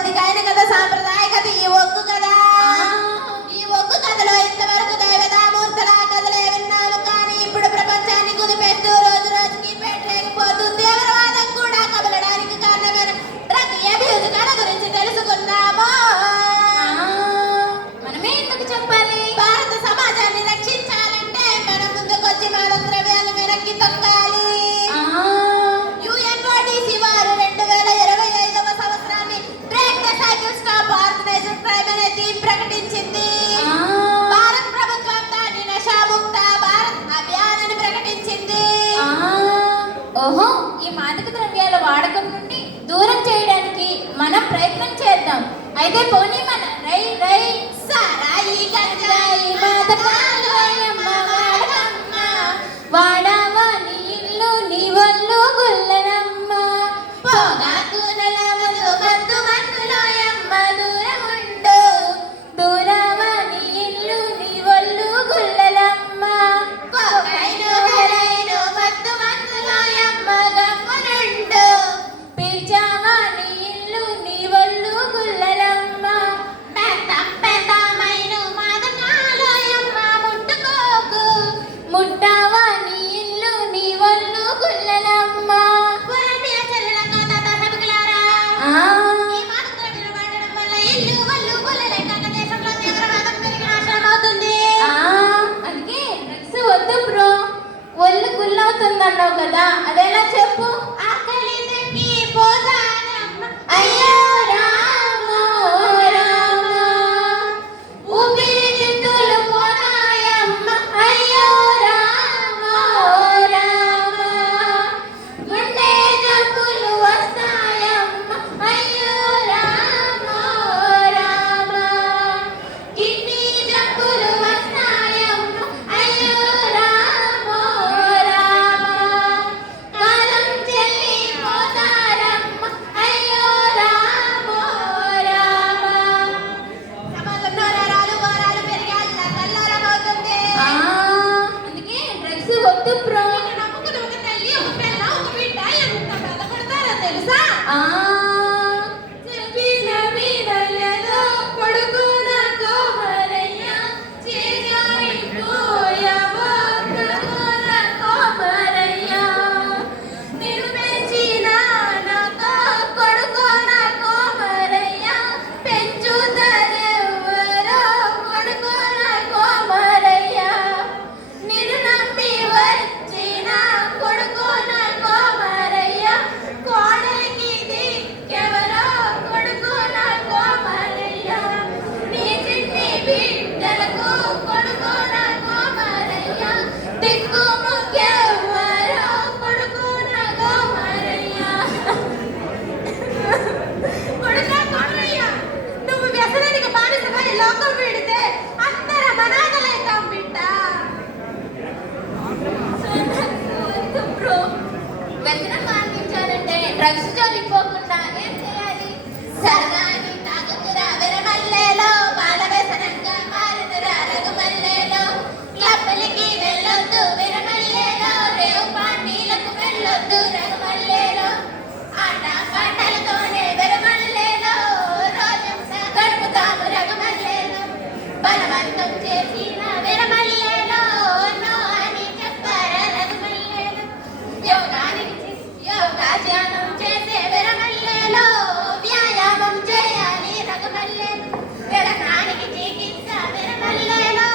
పొందికైన కథ సాంప్రదాయ కథ ఈ ఒగ్గు కదా. ఈ ఒగ్గు కథలో ఇంతవరకు దైవతామూర్తుల కథలే విన్నాము, కానీ ఇప్పుడు ప్రపంచాన్ని కుదిపేస్తూ రోజు రోజుకి పెట్టలేకపోతూ తీవ్రవాదం కూడా కబలడానికి కారణమైన డ్రగ్ అబ్యూజ్ కథ గురించి తెలుసుకున్నాము. మనమే ఎందుకు చెప్పాలి? భారత సమాజాన్ని రక్షించాలంటే మన ముందుకొచ్చి మాదక ద్రవ్యాలు వెనక్కి తొక్కాలి. యుఎన్ఓడిసి వారు 2025వ సంవత్సరాన్ని break the cycle stop organised crime అనే థీమ్ ప్రకటించింది. భారత ప్రభుత్వం దాన్ని నషాముక్త భారత్ అభియాన్ అని ప్రకటించింది. ఓహో, ఈ మాదక ద్రవ్యాల వాడకం నుండి దూరం చేయడానికి మనం ప్రయత్నం చేద్దాం. అయితే పోనీ మన రై రై సారాయి గంజాయి మాదకాలు అయ్యమ్మ వాడకమ్మ. వాడావా నీ ఇల్లు నీ వల్లు గుల్లనమ్మ. పొగాకు నలమలు మత్తు మత్తులోయమ్మ దూరముండు. దూరావా నీ ఇల్లు నీ వల్లు గుల్లలమ్మ. కొకైను హెరైను మత్తు మత్తులోయమ్మ గమ్మునుండు. పిలిచావా నీ ఇల్లు నీ వల్లు గుల్లలమ్మ. పెద్దమైను మాదకాలోయమ్మ ముట్టుకోకు. ముట్టావా నీ ఇల్లు నీ వల్లు గుల్లలమ్మ. పురటియ చెల్లెలతో సభకులారా, ఆ ఈ మాదక ద్రవ్యాలు వాడడం వల్ల ఇల్లు వల్లు గుల్లలే కాక దేశంలో తీవ్రవాదం పెరిగి నాశనం అవుతుంది. అందుకే డ్రగ్స్ వద్దు బ్రో. ఒళ్ళు గుల్లవుతుందన్నావు కదా, అదేలా చెప్పు. ఆకలి తగ్గిపోతానమ్మ. అయ్యో రామో రామ, ఊపిరితిత్తులు పోతాయమ్మ. అయ్యో రామో రామ, గుండె జబ్బులు వస్తాయమ్మ. అయ్యో రామో రామ, కిడ్నీ జబ్బులు వస్తాయమ్మ. అయ్యో రామో రామ, కాలం చెల్లిపోతారమ్మ. అయ్యో రామో రామ. సమాజంలో నేరాలు ఘోరాలు పెరిగి అల్లకల్లోలమవుతుంది. అందుకే డ్రగ్స్ వద్దు బ్రో. నిన్ను నమ్ముకుని ఒక తల్లి, ఒక పిల్ల, ఒక బిడ్డ ఎంత బాధపడతారో తెలుసా? చెప్పిన వినలేదు కొడుకు నాకు మరయ్య. చేజారిపోయావో కొడుకు నాకు మరయ్య. నిన్ను పెంచిన నాకు కొడుకు నాకు మరయ్య. పెంచుతారెవ్వరో కొడుకు నాకు మరయ్య. నిన్ను నమ్మి వచ్చిన కొడుకు నాకు మరయ్య. కోడలికి దిక్కెవరో కొడుకు నాకు మరయ్య. నీ చిన్ని బిడ్డలకు కొడుకు నాకు మరయ్య. దిక్కు ముక్కెవ్వరో కొడుకు నాకు మరయ్య. కొడుకా కొడురయ్య, నువ్వు వ్యసనానికి బానిసపై లోకం వీడితే అందరం అనాథలైతాం బిడ్డ. వ్యసనం మాన్పించాలంటే డ్రగ్స్ జోలికి పోకుండా ఏం చేయాలి? సరదాని తాగుతురా విరమల్లేలో, బాల వ్యసనంగా మారుతురా రఘుమల్లేలో. క్లబ్బులకి వెళ్ళొద్దు విరమల్లేలో, రేవు పార్టీలకు వెళ్ళొద్దు రఘుమల్లేలో. ఆట పాటలతోనే విరమల్లేలో, రోజంతా గడుపుతాము రఘుమల్లేలో. బలవంతం చేసిన విరమల్లేలో, నో అని చెప్పారా రఘుమల్లేలో. యోగా ధ్యానం చేసే విరమల్లేలో, వ్యాయామం చేయాలి రఘుమల్లేలో. వ్యసనానికి చికిత్స విరమల్లేలో,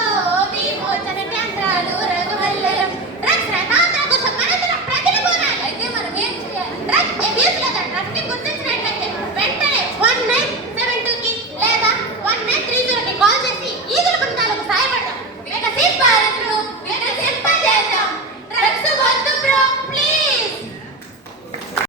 విమోచన కేంద్రాలు రఘుమల్లేలో. డ్రగ్స్ రకాలకు సంబంధించిన ప్రజలు పోరాలి. అయితే మనం ఏం చేయాలి? డ్రగ్ అబ్యూస్ లేదా ట్రాఫికింగ్